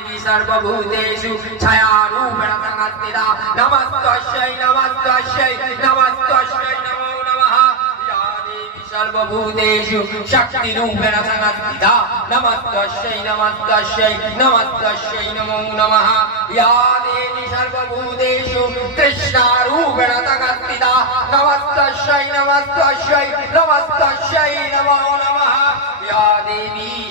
सर्वभूतेषु छायारूपेण संस्थिता नमस्तस्यै नमस्तस्यै नमस्तस्यै, नमो नमः। या देवी सर्वभूतेषु शक्तिरूपेण संस्थिता नमस्तस्यै नमस्तस्यै नमस्तस्यै, नमो नमः। या देवी सर्वभूतेषु कृष्णारूपेण संस्थिता नमस्तस्यै नमस्तस्यै नमस्तस्यै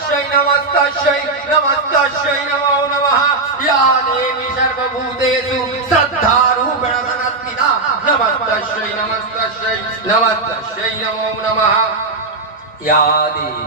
नमस्तस्यै नमस्तस्यै नमस्तस्यै नमो नमः या देवी सर्वभूतेषु श्रद्धारूपेण संस्थिता नमस्तस्यै नमस्तस्यै नमस्तस्यै नमो नमः। या देवी